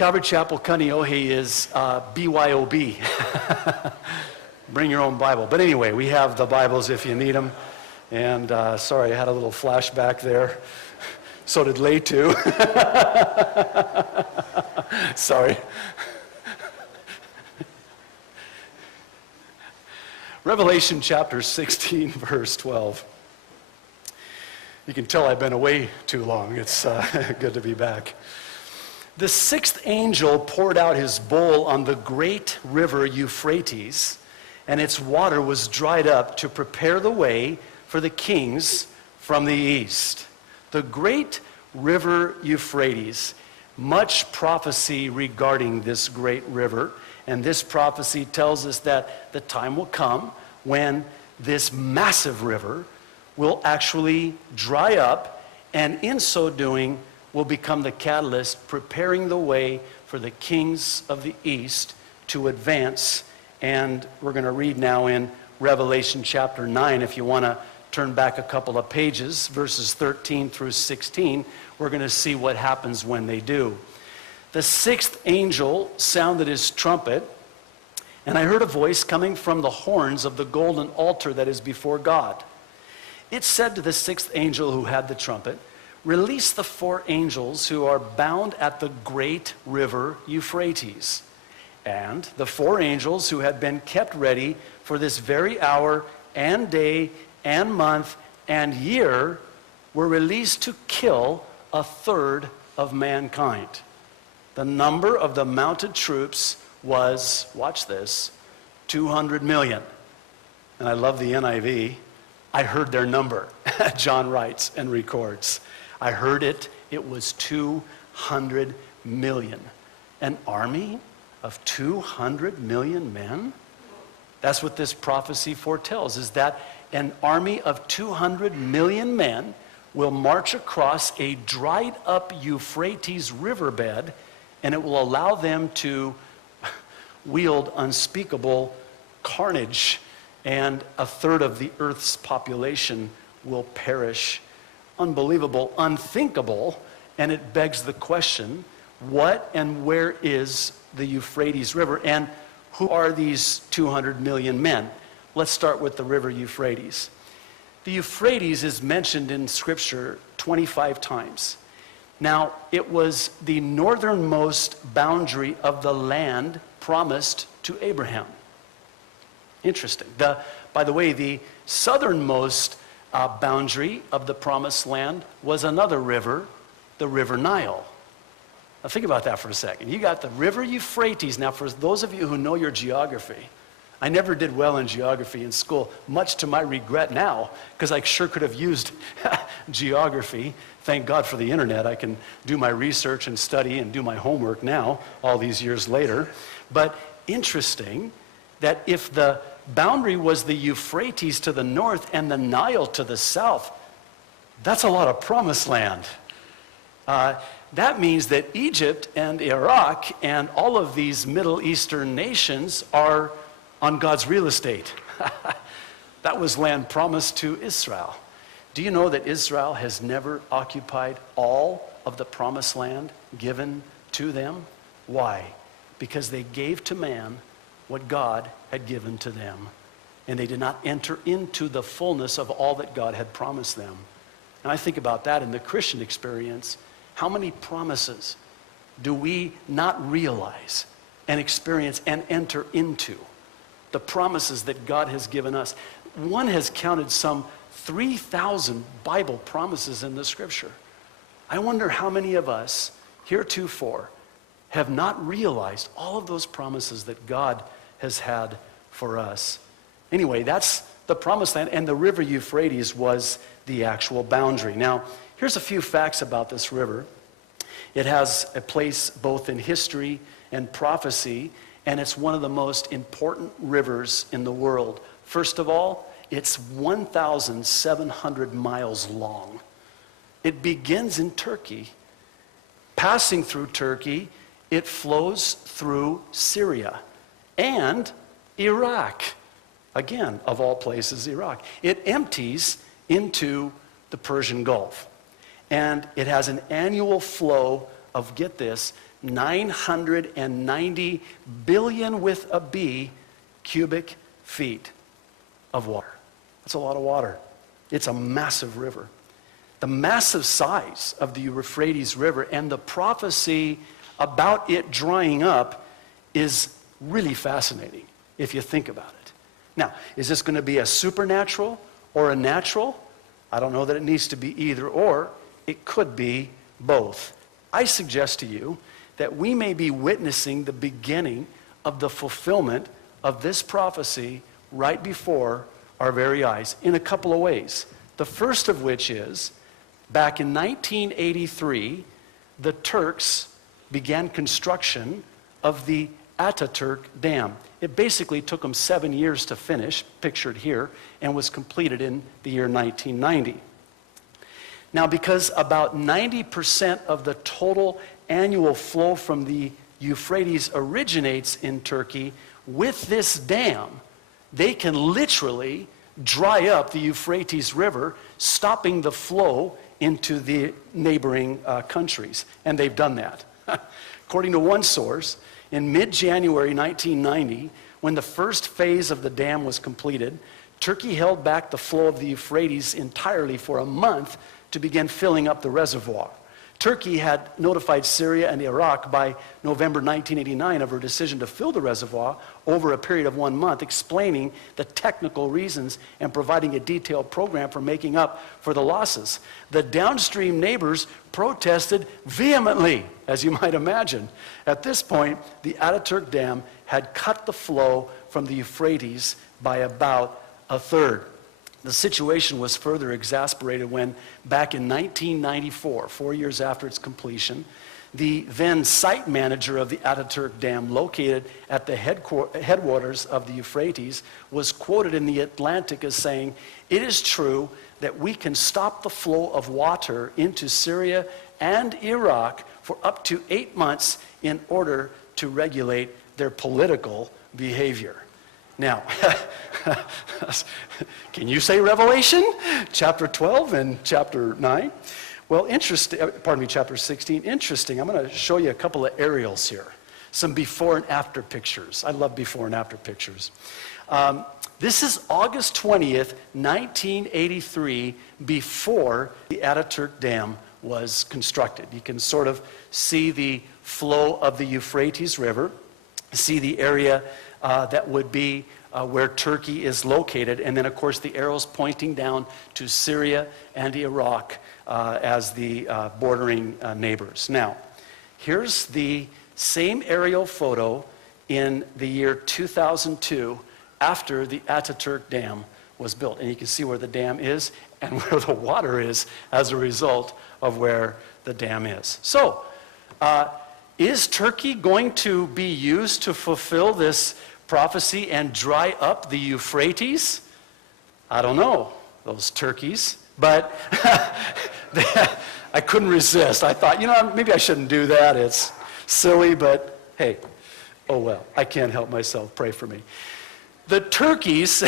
Calvary Chapel Kaneohe is BYOB. Bring your own Bible. But anyway, we have the Bibles if you need them. And sorry, I had a little flashback there. So did Lay too. Sorry. Revelation chapter 16, verse 12. You can tell I've been away too long. It's good to be back. The sixth angel poured out his bowl on the great river Euphrates, and its water was dried up to prepare the way for the kings from the east. The great river Euphrates, much prophecy regarding this great river, and this prophecy tells us that the time will come when this massive river will actually dry up, and in so doing will become the catalyst preparing the way for the kings of the east to advance. And we're going to read now in Revelation chapter 9. If you want to turn back a couple of pages, verses 13 through 16, we're going to see what happens when they do. The sixth angel sounded his trumpet, and I heard a voice coming from the horns of the golden altar that is before God. It said to the sixth angel who had the trumpet, "Release the four angels who are bound at the great river Euphrates." And the four angels who had been kept ready for this very hour and day and month and year were released to kill a third of mankind. The number of the mounted troops was, watch this, 200 million. And I love the NIV. I heard their number, John writes and records. I heard it was 200 million. An army of 200 million men? That's what this prophecy foretells, is that an army of 200 million men will march across a dried up Euphrates riverbed, and it will allow them to wield unspeakable carnage, and a third of the earth's population will perish. Unbelievable, unthinkable, and it begs the question, what and where is the Euphrates River, and who are these 200 million men? Let's start with the river Euphrates. The Euphrates is mentioned in Scripture 25 times. Now, it was the northernmost boundary of the land promised to Abraham. Interesting. By the way, the southernmost boundary of the promised land was another river, the river Nile. Now think about that for a second. You got the river Euphrates. Now for those of you who know your geography, I never did well in geography in school, much to my regret now, because I sure could have used geography. Thank God for the internet. I can do my research and study and do my homework now, all these years later. But interesting that if the boundary was the Euphrates to the north and the Nile to the south, that's a lot of promised land. That means that Egypt and Iraq and all of these Middle Eastern nations are on God's real estate. That was land promised to Israel. Do you know that Israel has never occupied all of the promised land given to them? Why? Because they gave to man what God had given to them, and they did not enter into the fullness of all that God had promised them. And I think about that in the Christian experience. How many promises do we not realize and experience and enter into? The promises that God has given us. One has counted some 3,000 Bible promises in the Scripture. I wonder how many of us heretofore have not realized all of those promises that God has had for us. Anyway, that's the promised land, and the river Euphrates was the actual boundary. Now, here's a few facts about this river. It has a place both in history and prophecy, and it's one of the most important rivers in the world. First of all, it's 1,700 miles long. It begins in Turkey. Passing through Turkey, it flows through Syria and Iraq. Again, of all places, Iraq. It empties into the Persian Gulf. And it has an annual flow of, get this, 990 billion with a B cubic feet of water. That's a lot of water. It's a massive river. The massive size of the Euphrates River and the prophecy about it drying up is really fascinating if you think about it. Now, is this going to be a supernatural or a natural? I don't know that it needs to be either or. It could be both. I suggest to you that we may be witnessing the beginning of the fulfillment of this prophecy right before our very eyes in a couple of ways. The first of which is, back in 1983, the Turks began construction of the Ataturk Dam. It basically took them 7 years to finish, pictured here, and was completed in the year 1990. Now, because about 90% of the total annual flow from the Euphrates originates in Turkey, with this dam, they can literally dry up the Euphrates River, stopping the flow into the neighboring countries. And they've done that. According to one source, in mid-January 1990, when the first phase of the dam was completed, Turkey held back the flow of the Euphrates entirely for a month to begin filling up the reservoir. Turkey had notified Syria and Iraq by November 1989 of her decision to fill the reservoir over a period of 1 month, explaining the technical reasons and providing a detailed program for making up for the losses. The downstream neighbors protested vehemently, as you might imagine. At this point, the Ataturk Dam had cut the flow from the Euphrates by about a third. The situation was further exacerbated when, back in 1994, 4 years after its completion, the then site manager of the Ataturk Dam, located at the headwaters of the Euphrates, was quoted in the Atlantic as saying, "It is true that we can stop the flow of water into Syria and Iraq for up to 8 months in order to regulate their political behavior." Now, can you say Revelation? Chapter 12 and chapter 9? Well, chapter 16. Interesting. I'm going to show you a couple of aerials here. Some before and after pictures. I love before and after pictures. This is August 20th, 1983, before the Ataturk Dam was constructed. You can sort of see the flow of the Euphrates River, see the area that would be where Turkey is located, and then of course the arrows pointing down to Syria and Iraq as the bordering neighbors. Now, here's the same aerial photo in the year 2002 after the Ataturk Dam was built. And you can see where the dam is and where the water is as a result of where the dam is. So, is Turkey going to be used to fulfill this prophecy and dry up the Euphrates? I don't know, those turkeys. But I couldn't resist. I thought, maybe I shouldn't do that. It's silly, but hey, oh well, I can't help myself. Pray for me. The Turks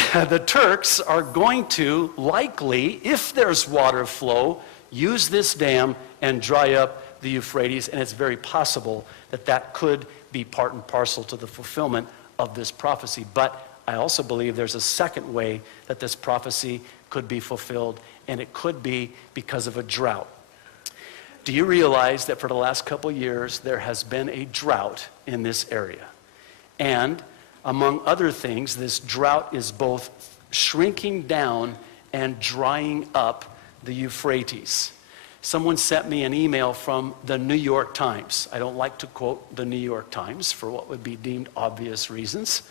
are going to likely, if there's water flow, use this dam and dry up the Euphrates, and it's very possible that that could be part and parcel to the fulfillment of this prophecy. But I also believe there's a second way that this prophecy could be fulfilled, and it could be because of a drought. Do you realize that for the last couple years there has been a drought in this area? And among other things, this drought is both shrinking down and drying up the Euphrates. Someone sent me an email from the New York Times. I don't like to quote the New York Times for what would be deemed obvious reasons.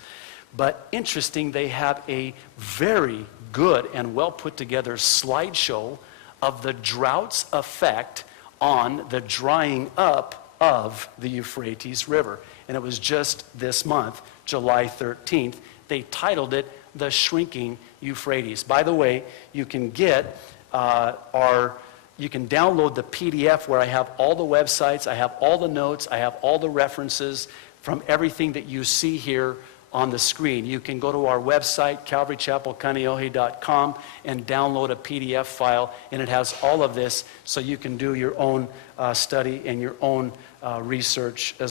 But interesting, they have a very good and well put together slideshow of the drought's effect on the drying up of the Euphrates River. And it was just this month, July 13th. They titled it The Shrinking Euphrates. By the way, you can get you can download the PDF where I have all the websites, I have all the notes, I have all the references from everything that you see here on the screen. You can go to our website, calvarychapelkaneohe.com, and download a PDF file, and it has all of this so you can do your own study and your own research as